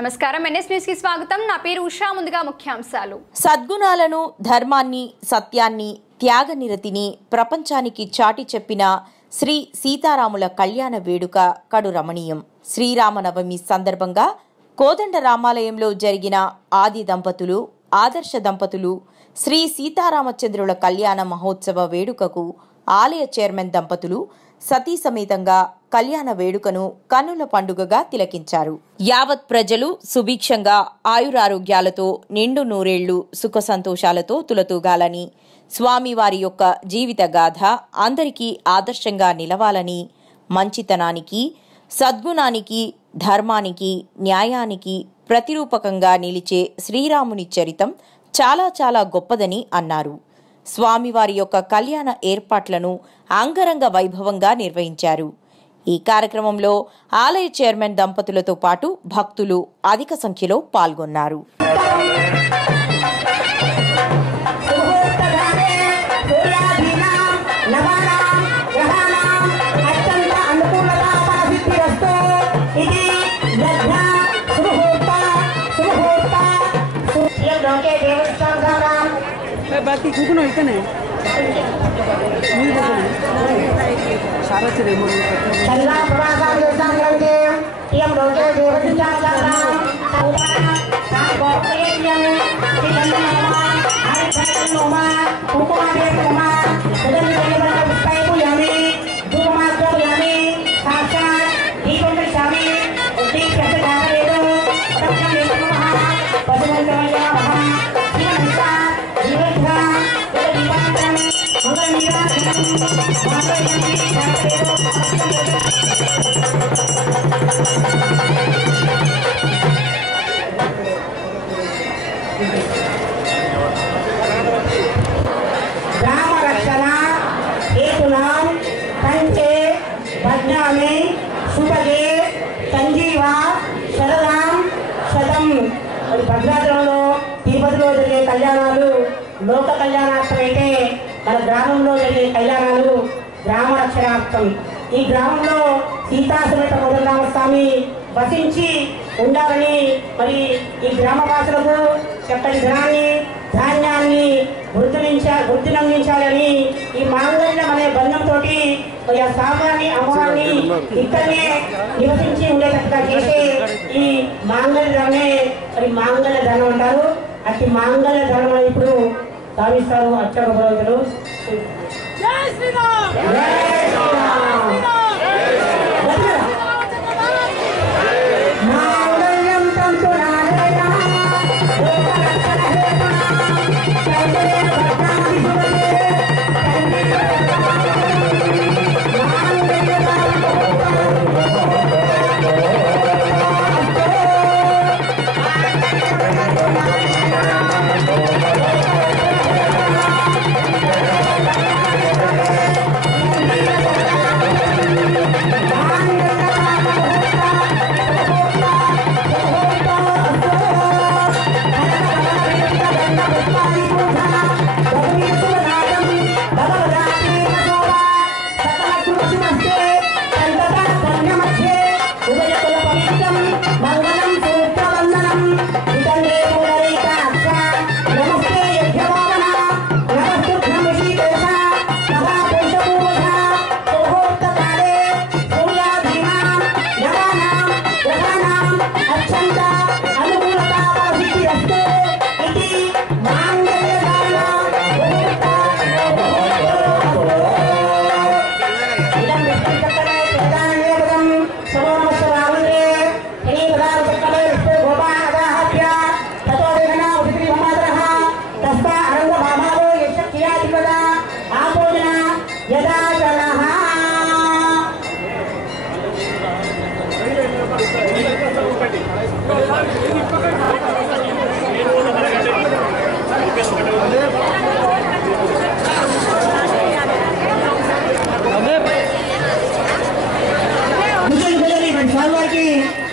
నమస్కారం NS news కి స్వాగతం. నా పేరు ఉషా. ముందుగా ముఖ్యాంశాలు. సద్గుణాలను, ధర్మాన్ని, సత్యాన్ని, త్యాగనిరతిని ప్రపంచానికి చాటి చెప్పిన శ్రీ సీతారాముల కళ్యాణ వేడుక కడు రమణీయం. శ్రీరామనవమి సందర్భంగా కోదండ రామాలయంలో జరిగిన ఆది దంపతులు, ఆదర్శ దంపతులు శ్రీ సీతారామచంద్రుల కళ్యాణ మహోత్సవ వేడుకకు ఆలయ చైర్మన్ దంపతులు సతీ సమేతంగా కళ్యాణ వేడుకను కన్నుల పండుగగా తిలకించారు. యావత్ ప్రజలు సుభిక్షంగా ఆయురారోగ్యాలతో నిండు నూరేళ్లు సుఖ సంతోషాలతో తులతూగాలని, స్వామివారి యొక్క జీవిత గాథ అందరికీ ఆదర్శంగా నిలవాలని, మంచితనానికి, సద్గుణానికి, ధర్మానికి, న్యాయానికి ప్రతిరూపకంగా నిలిచే శ్రీరాముని చరితం చాలా చాలా గొప్పదని అన్నారు. స్వామివారి యొక్క కళ్యాణ ఏర్పాట్లను అంగరంగ వైభవంగా నిర్వహించారు. ఈ కార్యక్రమంలో ఆలయ చైర్మన్ దంపతులతో పాటు భక్తులు అధిక సంఖ్యలో పాల్గొన్నారు. बाकी कुकुन इतने सारा चले चंद्रा प्रभासा योजना करके टीएम रोके देवती चाचा नोमा कुकुमा देव नोमा सदन देवता पुष्पाय पुयामी दुमा को यामी साक्षा दीपक शामी उठी कैसे गावे दो अपना देव महा पसंद करया महा जीवनसा जीवनसा तो दीवान मंगल मीरा राम रक्षणा एक नाम पंचे भजनामे सुभगे संजीवा शरदाम शतम భద్రాచలంలో తిరుపతిలో జరిగే కళ్యాణాలు లోక కళ్యాణార్థం అయితే మన గ్రామంలో జరిగే కళ్యాణాలు గ్రామ రక్షణార్థం. ఈ గ్రామంలో సీతాసమేత కోదండరామస్వామి వసించి ఉండాలని, మరి ఈ గ్రామవాసులకు చక్కటి ధనాన్ని, ధాన్యాన్ని వృద్ధినందించాలని ఈ మాంగళ్యం అనే బంధంతో మరి ఆ స్వామిని అమ్మవారిని ఇక్కడనే నివసించి ఉండేటట్టుగా చేసే ఈ మాంగళ్య ధనమే మరి మాంగళ్య ధనం అంటారు. అట్టి మాంగళ్య ధనం ఇప్పుడు సాధిస్తారు అర్చక పురోహితులు.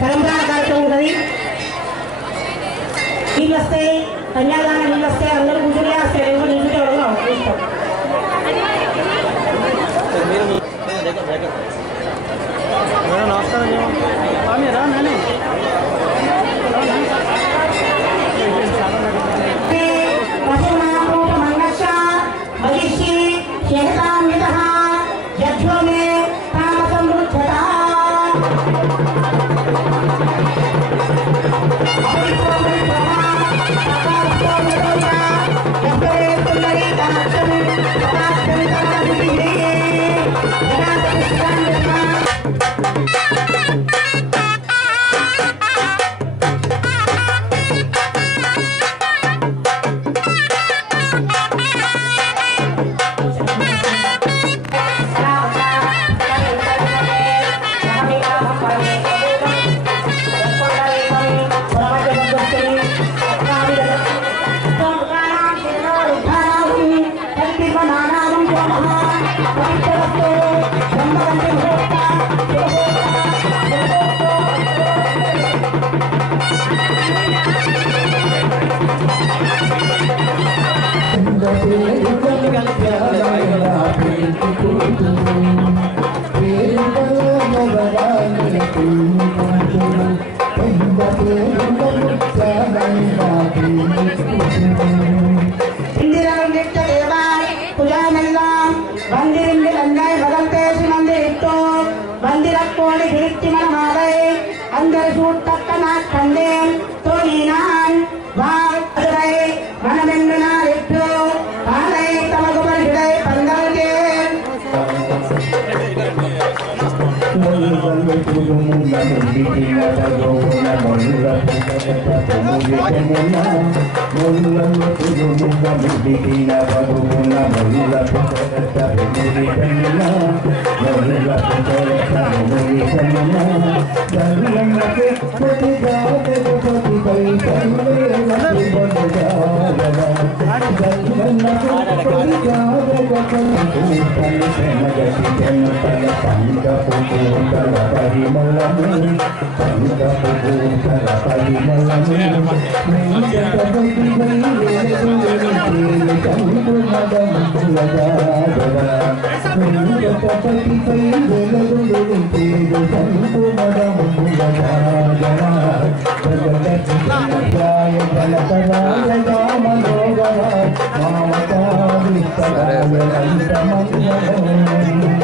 परंपरा कार्यक्रम ఉంటుంది. నీళ్ళు వస్తాయి, కన్యాదాన నీళ్ళు వస్తాయి, అందరూ గుజులే వస్తాయి. నిజుడే ఇష్టం. नमस्कार शेषतामितः यज्ञो मे तामसं रुध्यता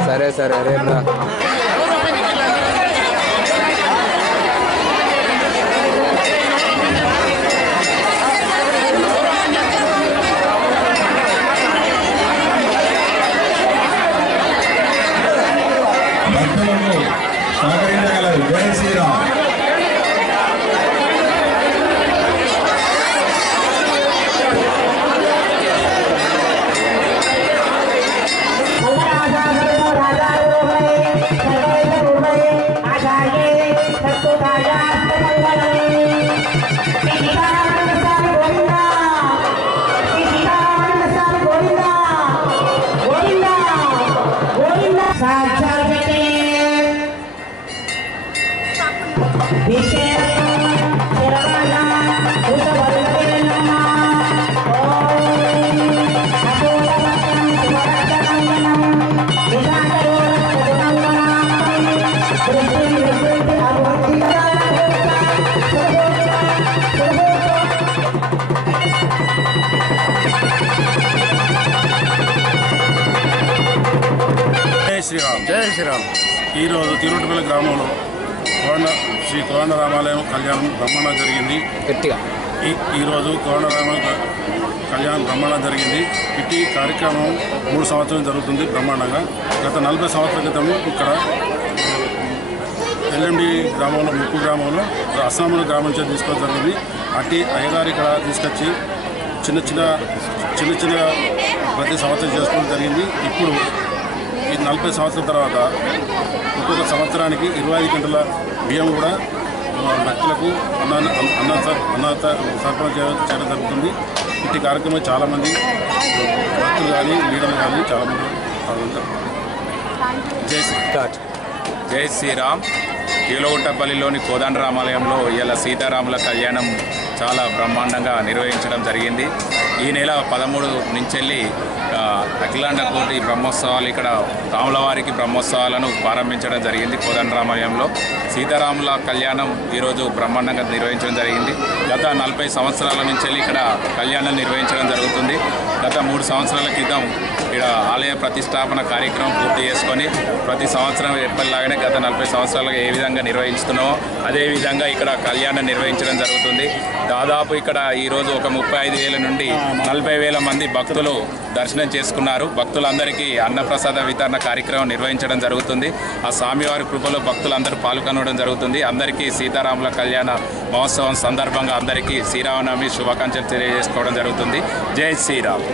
సరే సరే రేపు సహకరించగలరు. జై శ్రీరామ్. జై శ్రీరామ్. ఈరోజు తిరువటిపల్లి గ్రామంలో శ్రీ కోదండ రామాలయం కళ్యాణం బ్రహ్మాండం జరిగింది. ఈరోజు కోదండ రామాలయం కళ్యాణం బ్రహ్మాండం జరిగింది. ఇటీ కార్యక్రమం 3 సంవత్సరాలు జరుగుతుంది బ్రహ్మాండంగా. గత 40 సంవత్సరాల క్రితం ఇక్కడ ఎల్ఎండి గ్రామంలో ముక్కు గ్రామంలో అస్సాముల గ్రామం నుంచి తీసుకోవడం జరిగింది. అట్టి అయ్యగారు ఇక్కడ తీసుకొచ్చి చిన్న చిన్న ప్రతి సంవత్సరం చేసుకోవడం జరిగింది. ఇప్పుడు ఈ 40 సంవత్సరాల తర్వాత ఒక్కొక్క సంవత్సరానికి 25 గంటల బియ్యం కూడా భక్తులకు అన్న సరఫరా చేయడం జరుగుతుంది. ఇట్టి కార్యక్రమం చాలామంది భక్తులు కానీ లీడర్లు కానీ చాలామంది పాల్గొంటారు. జై శ్రీరామ్. కీలగుట్టపల్లిలోని కోదండ రామాలయంలో ఇవాళ సీతారాముల కళ్యాణం చాలా బ్రహ్మాండంగా నిర్వహించడం జరిగింది. ఈ నెల 13 నుంచి అఖిలాండ కోటి బ్రహ్మోత్సవాలు ఇక్కడ రాములవారికి బ్రహ్మోత్సవాలను ప్రారంభించడం జరిగింది. కోదండరామాలయంలో సీతారాముల కళ్యాణం ఈరోజు బ్రహ్మాండంగా నిర్వహించడం జరిగింది. గత 40 సంవత్సరాల నుంచి ఇక్కడ కళ్యాణం నిర్వహించడం జరుగుతుంది. గత 3 సంవత్సరాల క్రితం ఇక్కడ ఆలయ ప్రతిష్టాపన కార్యక్రమం పూర్తి చేసుకొని ప్రతి సంవత్సరం ఎప్పటిలాగానే గత 40 సంవత్సరాలుగా ఏ విధంగా నిర్వహిస్తున్నామో అదేవిధంగా ఇక్కడ కళ్యాణం నిర్వహించడం జరుగుతుంది. దాదాపు ఇక్కడ ఈరోజు ఒక 35,000 నుండి 40,000 మంది భక్తులు దర్శనం చేసుకున్నారు. భక్తులందరికీ అన్నప్రసాద వితరణ కార్యక్రమం నిర్వహించడం జరుగుతుంది. ఆ స్వామివారి కృపలో భక్తులందరూ పాల్గొనడం జరుగుతుంది. అందరికీ సీతారాముల కళ్యాణ మహోత్సవం సందర్భంగా అందరికీ శ్రీరామనవమి శుభాకాంక్షలు తెలియజేసుకోవడం జరుగుతుంది. జై శ్రీరామ్.